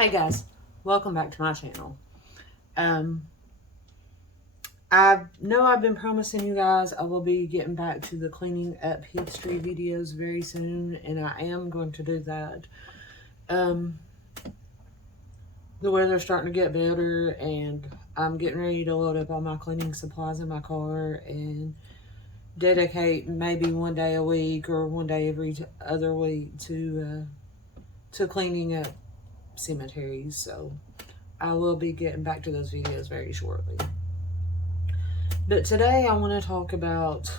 Hey guys, welcome back to my channel. I know I've been promising you guys I will be getting back to the cleaning up history videos very soon, and I am going to do that. The weather's starting to get better, and I'm getting ready to load up all my cleaning supplies in my car and dedicate maybe one day a week or one day every other week to cleaning up cemeteries. So I will be getting back to those videos very shortly. But today I want to talk about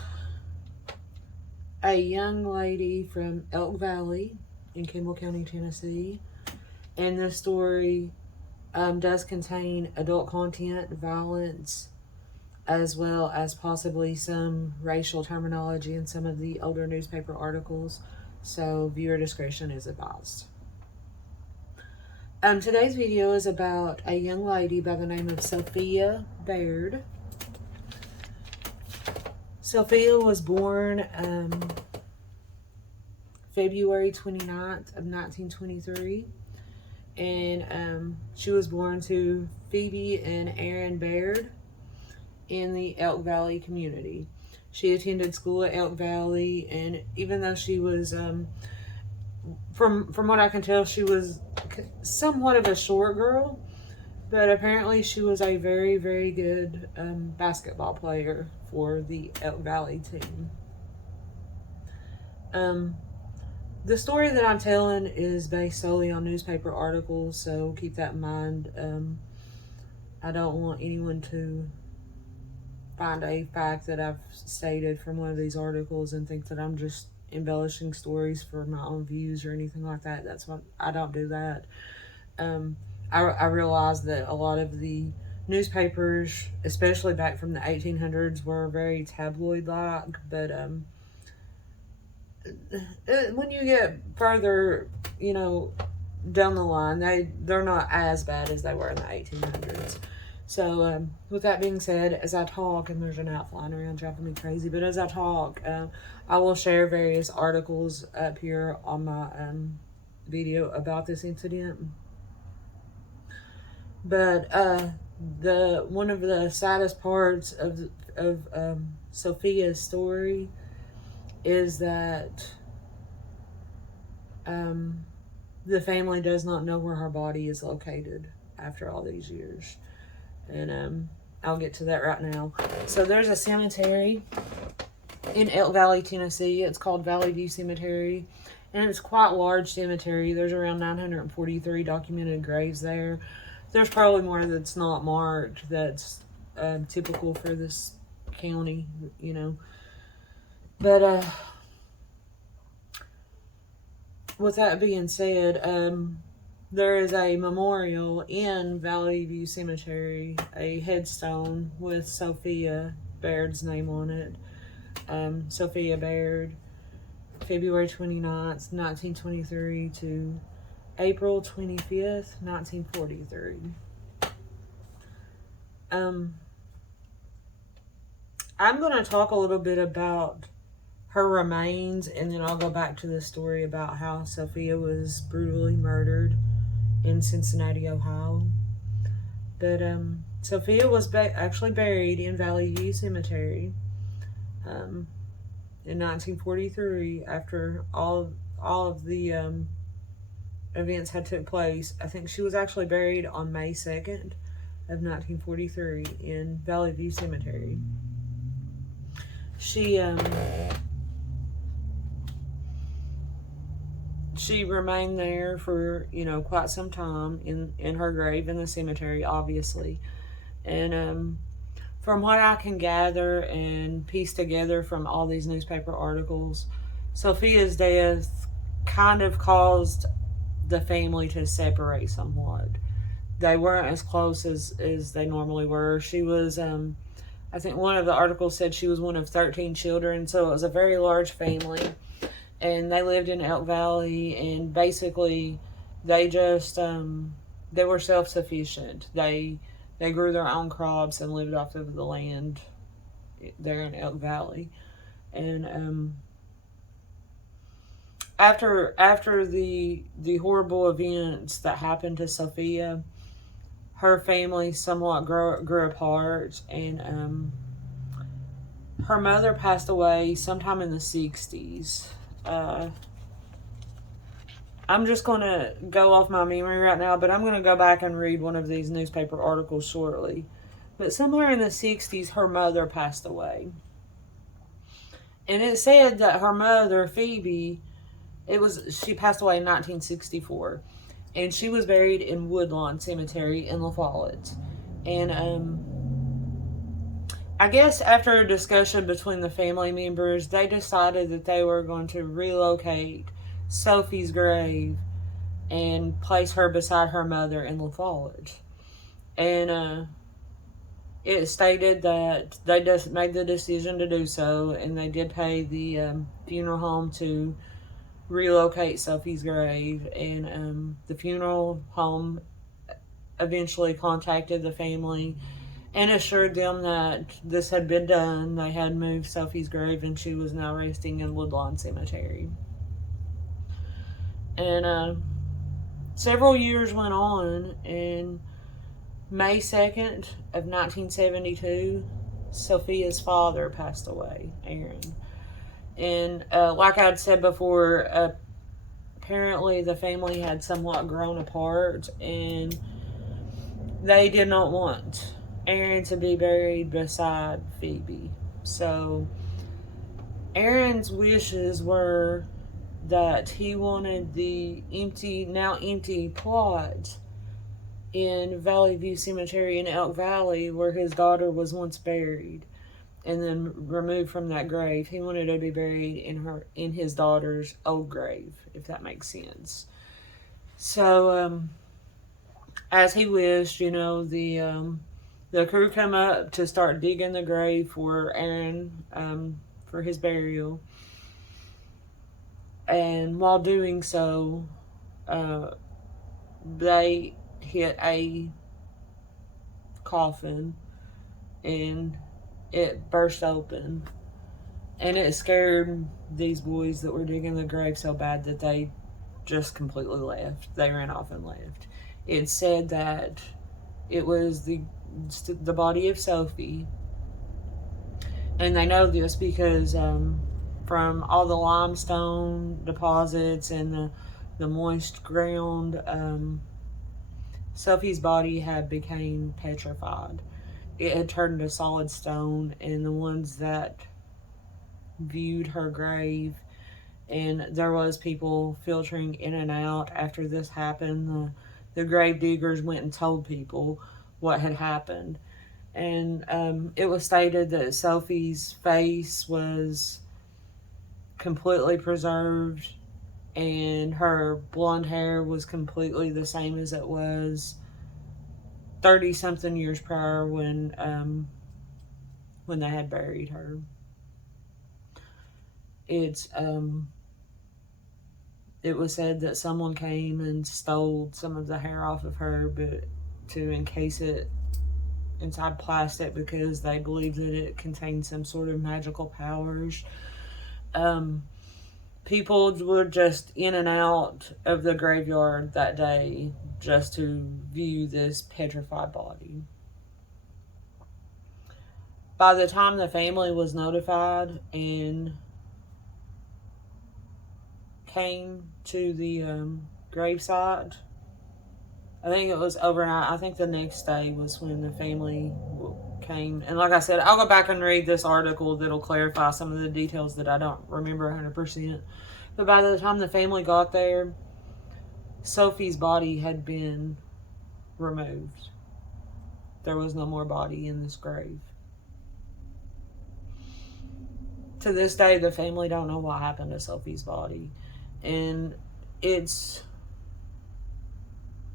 a young lady from Elk Valley in Campbell County, Tennessee. And this story does contain adult content, violence, as well as possibly some racial terminology in some of the older newspaper articles. So viewer discretion is advised. Today's video is about a young lady by the name of Sophia Baird. Sophia was born February 29th of 1923, and she was born to Phoebe and Aaron Baird in the Elk Valley community. She attended school at Elk Valley, and even though she was, from what I can tell, she was somewhat of a short girl, but apparently she was a very, very good basketball player for the Elk Valley team. The story that I'm telling is based solely on newspaper articles, so keep that in mind. I don't want anyone to find a fact that I've stated from one of these articles and think that I'm just embellishing stories for my own views or anything like that. That's what I don't do that. I realize that a lot of the newspapers, especially back from the 1800s, were very tabloid-like, but when you get further, down the line, they're not as bad as they were in the 1800s. So with that being said, as I talk, and there's an owl flying around driving me crazy, but as I talk, I will share various articles up here on my video about this incident. But one of the saddest parts of Sophia's story is that the family does not know where her body is located after all these years. And I'll get to that right now. So there's a cemetery in Elk Valley, Tennessee. It's called Valley View Cemetery. And it's quite a large cemetery. There's around 943 documented graves there. There's probably more that's not marked that's typical for this county, But with that being said, there is a memorial in Valley View Cemetery, a headstone with Sophia Baird's name on it. Sophia Baird, February 29th, 1923 to April 25th, 1943. I'm going to talk a little bit about her remains, and then I'll go back to the story about how Sophia was brutally murdered in Cincinnati, Ohio. But Sophia was actually buried in Valley View Cemetery in 1943 after all of the events had took place. I think she was actually buried on May 2nd of 1943 in Valley View Cemetery. She remained there for, quite some time in her grave in the cemetery, obviously. And From what I can gather and piece together from all these newspaper articles, Sophia's death kind of caused the family to separate somewhat. They weren't as close as they normally were. She was, I think one of the articles said she was one of 13 children, so it was a very large family. And they lived in Elk Valley, and basically they just, they were self-sufficient. They grew their own crops and lived off of the land there in Elk Valley. And after the horrible events that happened to Sophia, her family somewhat grew apart, and her mother passed away sometime in the 60s. I'm just going to go off my memory right now, but I'm going to go back and read one of these newspaper articles shortly. But somewhere in the 60s, her mother passed away. And it said that her mother, Phoebe, she passed away in 1964. And she was buried in Woodlawn Cemetery in La Follette. And I guess after a discussion between the family members, they decided that they were going to relocate Sophie's grave and place her beside her mother in La Follette. And it stated that they just made the decision to do so, and they did pay the funeral home to relocate Sophie's grave. And the funeral home eventually contacted the family and assured them that this had been done. They had moved Sophie's grave, and she was now resting in Woodlawn Cemetery. And several years went on, and May 2nd of 1972, Sophia's father passed away, Aaron. And like I'd said before, apparently the family had somewhat grown apart, and they did not want Aaron to be buried beside Phoebe. So Aaron's wishes were that he wanted the now empty plot in Valley View Cemetery in Elk Valley, where his daughter was once buried and then removed from that grave. He wanted to be buried in his daughter's old grave, if that makes sense. So as he wished, the crew come up to start digging the grave for Aaron for his burial. And while doing so, they hit a coffin, and it burst open. And it scared these boys that were digging the grave so bad that they just completely left. They ran off and left. It said that it was the body of Sophie. And they know this because from all the limestone deposits and the moist ground, Sophie's body had become petrified. It had turned to solid stone, and the ones that viewed her grave, and there was people filtering in and out after this happened. The grave diggers went and told people what had happened. And it was stated that Sophie's face was completely preserved, and her blonde hair was completely the same as it was 30-something years prior when they had buried her. It was said that someone came and stole some of the hair off of her, but to encase it inside plastic because they believed that it contained some sort of magical powers. People were just in and out of the graveyard that day just to view this petrified body. By the time the family was notified and came to the gravesite, I think it was overnight. I think the next day was when the family came. And like I said, I'll go back and read this article that'll clarify some of the details that I don't remember 100%. But by the time the family got there, Sophie's body had been removed. There was no more body in this grave. to this day, the family don't know what happened to Sophie's body. And it's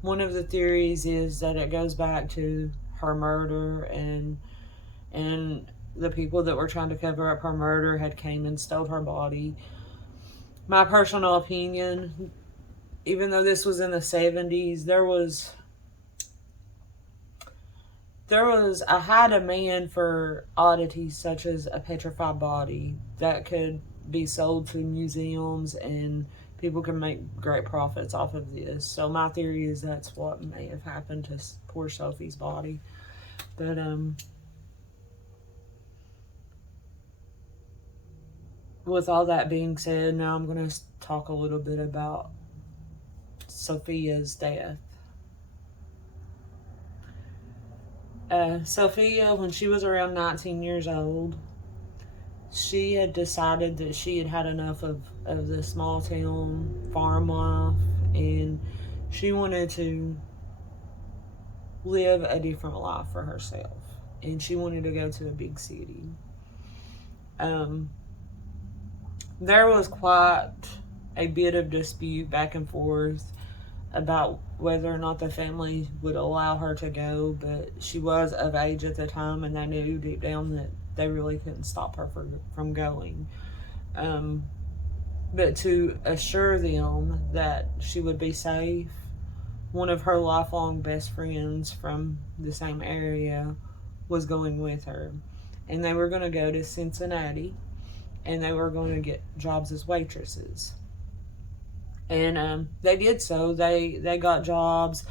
one of the theories is that it goes back to her murder, and the people that were trying to cover up her murder had came and stole her body. My personal opinion, even though this was in the 70s, there was a high demand for oddities such as a petrified body that could be sold to museums, and people can make great profits off of this. So my theory is that's what may have happened to poor Sophie's body. But with all that being said, now I'm going to talk a little bit about Sophia's death. Sophia, when she was around 19 years old, she had decided that she had had enough of the small town farm life, and she wanted to live a different life for herself, and she wanted to go to a big city. There was quite a bit of dispute back and forth about whether or not the family would allow her to go, but she was of age at the time, and they knew deep down that they really couldn't stop her from going. But to assure them that she would be safe, one of her lifelong best friends from the same area was going with her. And they were going to go to Cincinnati, and they were going to get jobs as waitresses. And they did so. They got jobs.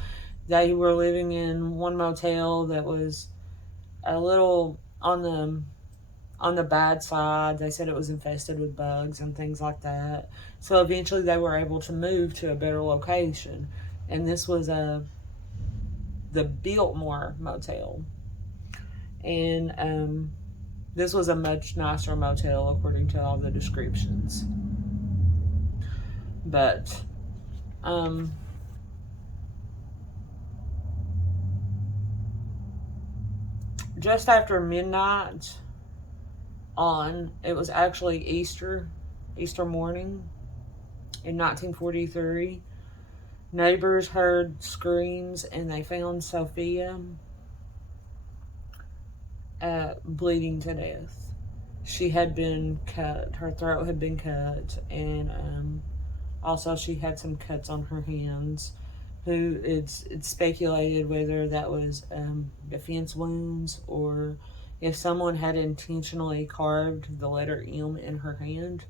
They were living in one motel that was a little on the bad side. They said it was infested with bugs and things like that. So eventually they were able to move to a better location. And this was the Biltmore Motel. And this was a much nicer motel according to all the descriptions. But just after midnight it was actually Easter morning in 1943, neighbors heard screams, and they found Sophia bleeding to death. She had been cut. Her throat had been cut, and also she had some cuts on her hands. It's speculated whether that was defense wounds, or if someone had intentionally carved the letter M in her hand.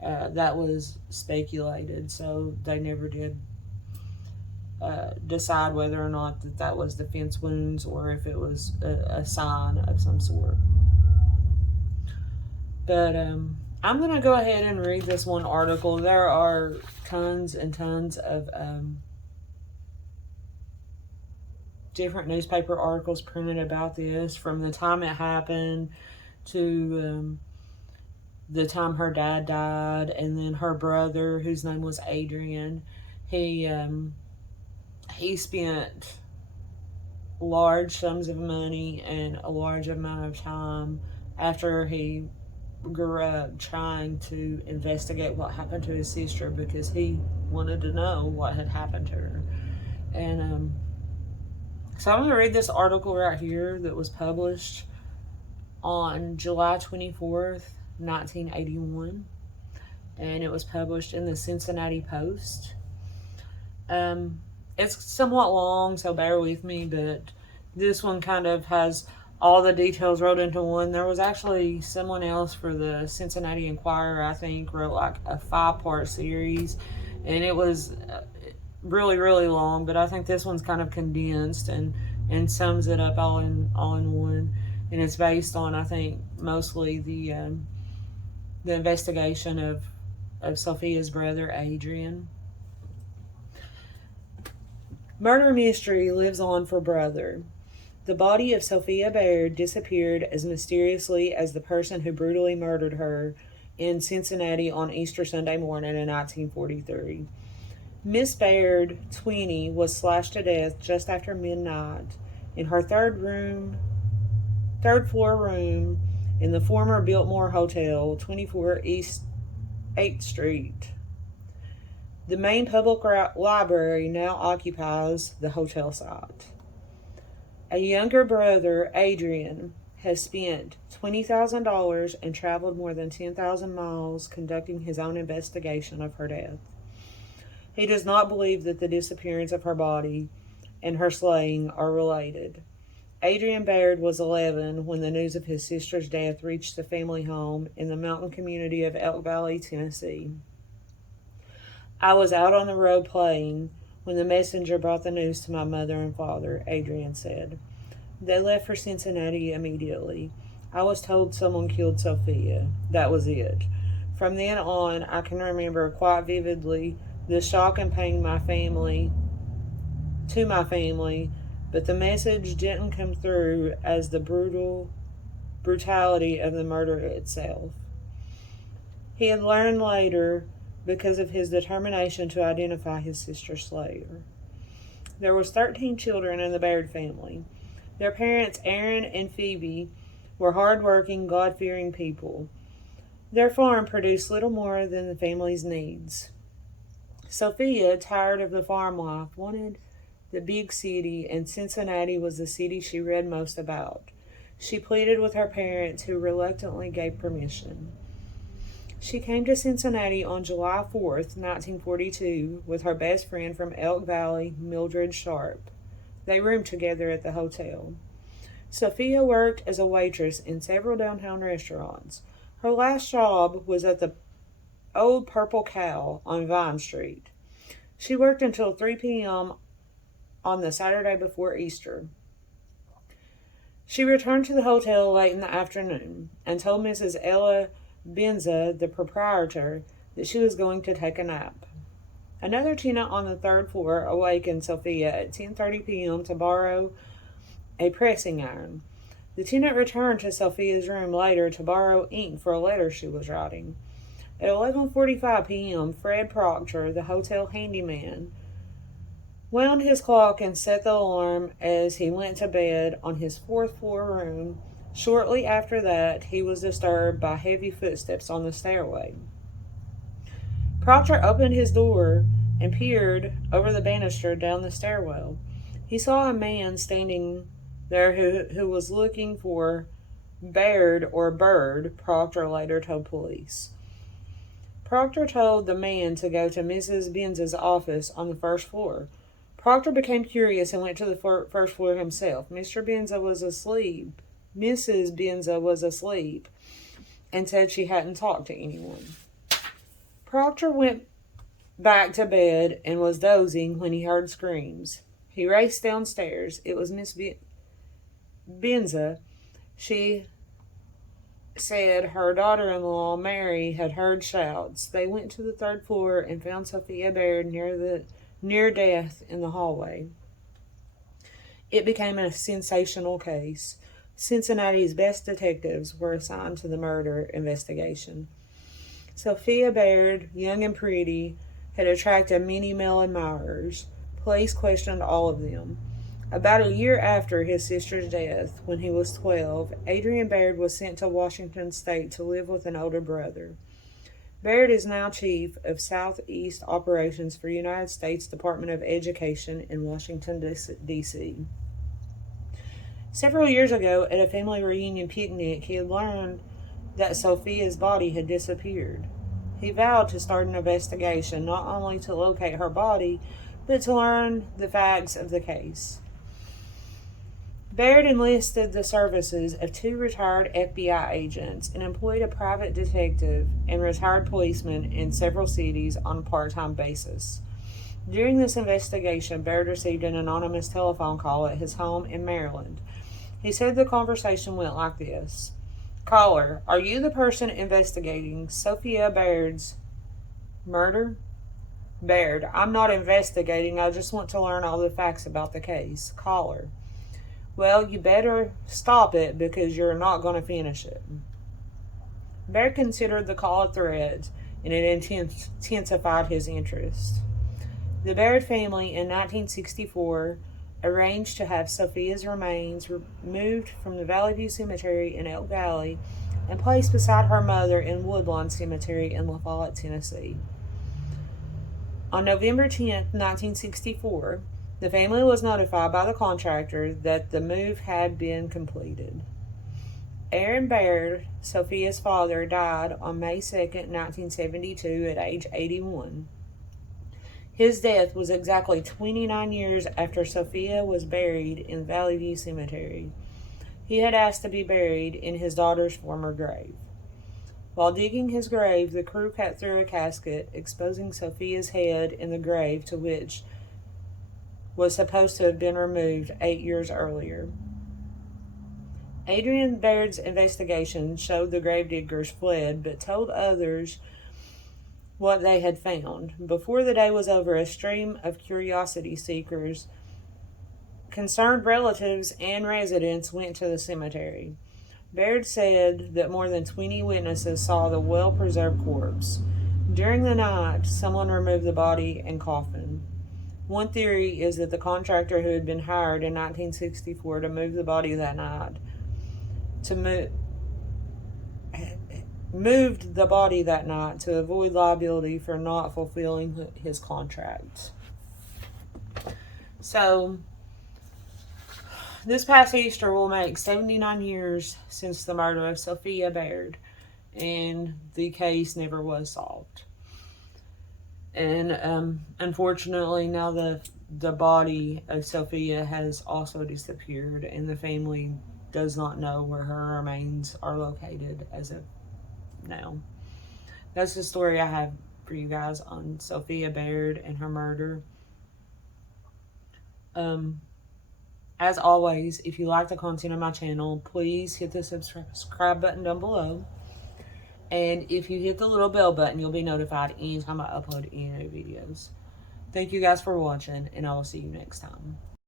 That was speculated, so they never did decide whether or not that was defense wounds, or if it was a sign of some sort. But I'm going to go ahead and read this one article. There are tons and tons of different newspaper articles printed about this, from the time it happened to the time her dad died, and then her brother, whose name was Adrian, he spent large sums of money and a large amount of time after he grew up trying to investigate what happened to his sister, because he wanted to know what had happened to her. And so I'm going to read this article right here that was published on July 24th, 1981, and it was published in the Cincinnati Post. It's somewhat long, so bear with me, but this one kind of has all the details rolled into one. There was actually someone else for the Cincinnati Enquirer, I think, wrote like a 5-part series, and it was really, really long, but I think this one's kind of condensed and sums it up all in one. And it's based on, I think, mostly the investigation of Sophia's brother, Adrian. Murder mystery lives on for brother. The body of Sophia Baird disappeared as mysteriously as the person who brutally murdered her in Cincinnati on Easter Sunday morning in 1943. Miss Baird, 20, was slashed to death just after midnight in her third floor room in the former Biltmore Hotel, 24 East 8th Street. The main public library now occupies the hotel site. A younger brother, Adrian, has spent $20,000 and traveled more than 10,000 miles conducting his own investigation of her death. He does not believe that the disappearance of her body and her slaying are related. Adrian Baird was 11 when the news of his sister's death reached the family home in the mountain community of Elk Valley, Tennessee. I was out on the road playing when the messenger brought the news to my mother and father, Adrian said. They left for Cincinnati immediately. I was told someone killed Sophia. That was it. From then on, I can remember quite vividly the shock and pain to my family, but the message didn't come through as the brutality of the murder itself. He had learned later because of his determination to identify his sister's slayer. There was 13 children in the Baird family. Their parents, Aaron and Phoebe, were hard-working, God-fearing people. Their farm produced little more than the family's needs. Sophia, tired of the farm life, wanted the big city, and Cincinnati was the city she read most about. She pleaded with her parents, who reluctantly gave permission. She came to Cincinnati on July 4th, 1942, with her best friend from Elk Valley, Mildred Sharp. They roomed together at the hotel. Sophia worked as a waitress in several downtown restaurants. Her last job was at the Old Purple Cow on Vine Street. She worked until 3 p.m. on the Saturday before Easter. She returned to the hotel late in the afternoon and told Mrs. Ella Benza, the proprietor, that she was going to take a nap. Another tenant on the third floor awakened Sophia at 10:30 p.m. to borrow a pressing iron. The tenant returned to Sophia's room later to borrow ink for a letter she was writing. At 11:45 p.m., Fred Proctor, the hotel handyman, wound his clock and set the alarm as he went to bed on his fourth-floor room. Shortly after that, he was disturbed by heavy footsteps on the stairway. Proctor opened his door and peered over the banister down the stairwell. He saw a man standing there who was looking for Baird or Bird, Proctor later told police. Proctor told the man to go to Mrs. Benza's office on the first floor. Proctor became curious and went to the first floor himself. Mrs. Benza was asleep and said she hadn't talked to anyone. Proctor went back to bed and was dozing when he heard screams. He raced downstairs. It was Miss Benza. She said her daughter-in-law, Mary, had heard shouts. They went to the third floor and found Sophia Baird near death in the hallway. It became a sensational case. Cincinnati's best detectives were assigned to the murder investigation. Sophia Baird, young and pretty, had attracted many male admirers. Police questioned all of them. About a year after his sister's death, when he was 12, Adrian Baird was sent to Washington State to live with an older brother. Baird is now chief of Southeast Operations for United States Department of Education in Washington, D.C. Several years ago, at a family reunion picnic, he had learned that Sophia's body had disappeared. He vowed to start an investigation, not only to locate her body, but to learn the facts of the case. Baird enlisted the services of 2 retired FBI agents and employed a private detective and retired policeman in several cities on a part-time basis. During this investigation, Baird received an anonymous telephone call at his home in Maryland. He said the conversation went like this. Caller, are you the person investigating Sophia Baird's murder? Baird, I'm not investigating. I just want to learn all the facts about the case. Caller, well, you better stop it because you're not going to finish it. Baird considered the call a threat, and it intensified his interest. The Baird family in 1964 arranged to have Sophia's remains moved from the Valley View Cemetery in Elk Valley and placed beside her mother in Woodlawn Cemetery in La Follette, Tennessee. On November 10th, 1964, the family was notified by the contractor that the move had been completed. Aaron Baird, Sophia's father, died on May 2nd, 1972 at age 81. His death was exactly 29 years after Sophia was buried in Valley View Cemetery. He had asked to be buried in his daughter's former grave. While digging his grave, the crew cut through a casket, exposing Sophia's head in the grave to which was supposed to have been removed 8 years earlier. Adrian Baird's investigation showed the gravediggers fled, but told others what they had found. Before the day was over, a stream of curiosity seekers, concerned relatives, and residents went to the cemetery. Baird said that more than 20 witnesses saw the well-preserved corpse. During the night, someone removed the body and coffin. One theory is that the contractor who had been hired in 1964 to move the body that night moved the body that night to avoid liability for not fulfilling his contract. So, this past Easter will make 79 years since the murder of Sophia Baird, and the case never was solved. And unfortunately, now the body of Sophia has also disappeared, and the family does not know where her remains are located as of now. That's the story I have for you guys on Sophia Baird and her murder. As always, if you like the content of my channel, please hit the subscribe button down below. And if you hit the little bell button, you'll be notified anytime I upload any new videos. Thank you guys for watching, and I will see you next time.